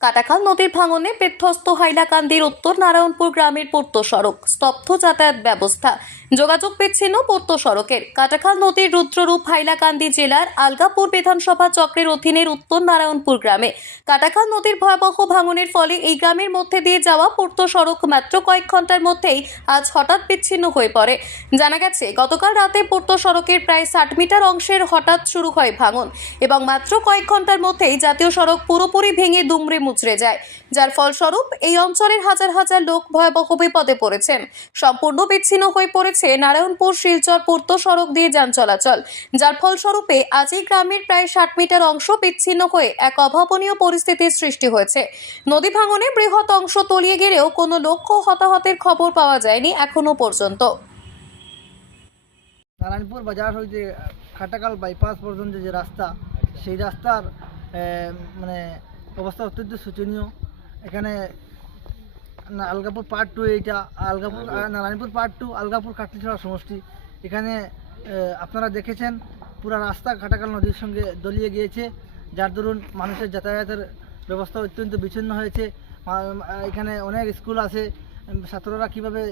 কাটাখাল নদীর ভাঙনে বিধ্বস্ত হাইলাকান্দির উত্তর নারায়ণপুর গ্রামের পূর্ত সড়ক, স্তব্ধ যাতায়াত ব্যবস্থা। যোগাযোগ বিচ্ছিন্ন পূর্ত সড়কের। কাটাখাল নদীর রুদ্ররূপ হাইলাকান্দি জেলার আলগাপুর বিধানসভা চক্রের অধীনের উত্তর নারায়ণপুর গ্রামে। কাটাখাল নদীর ভয়াবহ ভাঙনের ফলে এই গ্রামের মধ্যে দিয়ে যাওয়া পূর্ত সড়ক মাত্র কয়েক ঘণ্টার মধ্যেই আজ হঠাৎ বিচ্ছিন্ন হয়ে পড়ে। জানা গেছে, গতকাল রাতে পূর্ত সড়কের প্রায় ষাট মিটার অংশের হঠাৎ শুরু হয় ভাঙন এবং মাত্র কয়েক ঘণ্টার মধ্যেই জাতীয় সড়ক পুরোপুরি ভেঙে দুমড়ে মুচড়ে যায়। যার ফলস্বরূপ এই অঞ্চলের হাজার হাজার লোক ভয়াবহ বিপদে পড়েছেন। সম্পূর্ণ বিচ্ছিন্ন হয়ে পড়েছে নারায়ণপুর, শিলচর, পূর্ত সড়ক দিয়ে যান চলাচল। যার ফলস্বরূপে আজ এই গ্রামের প্রায় ষাট মিটার অংশ বিচ্ছিন্ন হয়ে এক অভাবনীয় পরিস্থিতির সৃষ্টি হয়েছে। নদী ভাঙনে বৃহৎ অংশ তলিয়ে গেলেও কোনো লক্ষ্য হতাহতের খবর পাওয়া যায়নি এখনও পর্যন্ত। নারায়ণপুর বাজার হইতে খাটাকাল বাইপাস পর্যন্ত যে রাস্তা, সেই রাস্তার মানে অবস্থা অত্যন্ত শোচনীয়। এখানে আলগাপুর পার্ট টু এইটা আলগাপুর নারায়ণপুর পার্ট টু আলগাপুর কাটলিছড়া সমষ্টি। এখানে আপনারা দেখেছেন পুরো রাস্তা খাটাকাল নদীর সঙ্গে দলিয়ে গিয়েছে। যার দরুন মানুষের যাতায়াতের ব্যবস্থা অত্যন্ত বিচ্ছিন্ন হয়েছে। এখানে অনেক স্কুল আছে। ছাত্ররা কীভাবে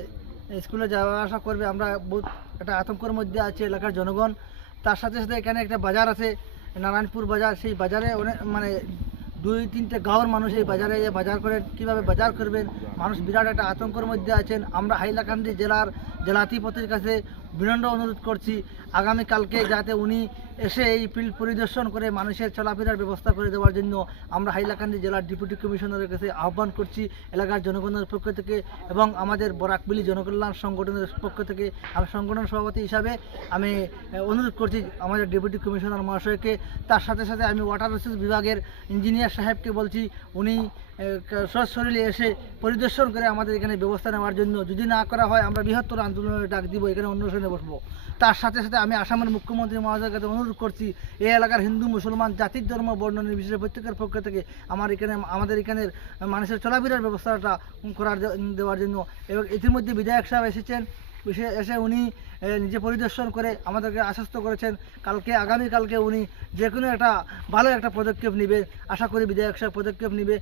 স্কুলে যাওয়া আসা করবে আমরা বহুত একটা আতঙ্কের মধ্যে আছে এলাকার জনগণ। তার সাথে সাথে এখানে একটা বাজার আছে নারায়ণপুর বাজার। সেই বাজারে অনেক মানে দুই, তিনটে গাঁওয়ের মানুষ এই বাজারে যে বাজার করেন কীভাবে বাজার করবেন? মানুষ বিরাট একটা আতঙ্কের মধ্যে আছেন। আমরা হাইলাকান্দি জেলার জেলাধিপতির কাছে বিনম্র অনুরোধ করছি আগামীকালকে যাতে উনি এসে এই ফিল্ড পরিদর্শন করে মানুষের চলাফেরার ব্যবস্থা করে দেওয়ার জন্য আমরা হাইলাকান্দি জেলার ডেপুটি কমিশনারের কাছে আহ্বান করছি এলাকার জনগণের পক্ষ থেকে এবং আমাদের বরাকবিলি জনকল্যাণ সংগঠনের পক্ষ থেকে আমি সংগঠন সভাপতি হিসাবে আমি অনুরোধ করছি আমাদের ডেপুটি কমিশনার মহাশয়কে। তার সাথে সাথে আমি ওয়াটার রিসোর্স বিভাগের ইঞ্জিনিয়ার সাহেবকে বলছি, উনি সশরীরে এসে পরিদর্শন করে আমাদের এখানে ব্যবস্থা নেওয়ার জন্য, যদি না করা হয় আমরা বৃহত্তর আন্দোলনের ডাক দিব, এখানে অনুষ্ঠানে বসবো। তার সাথে সাথে আমি আসামের মুখ্যমন্ত্রী মহাশয়ের কাছে অনুরোধ করছি এই এলাকার হিন্দু, মুসলমান, জাতির ধর্ম, বর্ণ নির্বিশেষে প্রত্যেকের পক্ষ থেকে আমার এখানে, আমাদের এখানের মানুষের চলাফেরার ব্যবস্থাটা করার দেওয়ার জন্য। এবং ইতিমধ্যে বিধায়ক সাহেব এসেছেন। এসে এসে উনি নিজে পরিদর্শন করে আমাদেরকে আশ্বস্ত করেছেন। কালকে, আগামীকালকে উনি যে কোনো একটা ভালো একটা পদক্ষেপ নেবে। আশা করি বিধায়ক সাহেব পদক্ষেপ নেবে।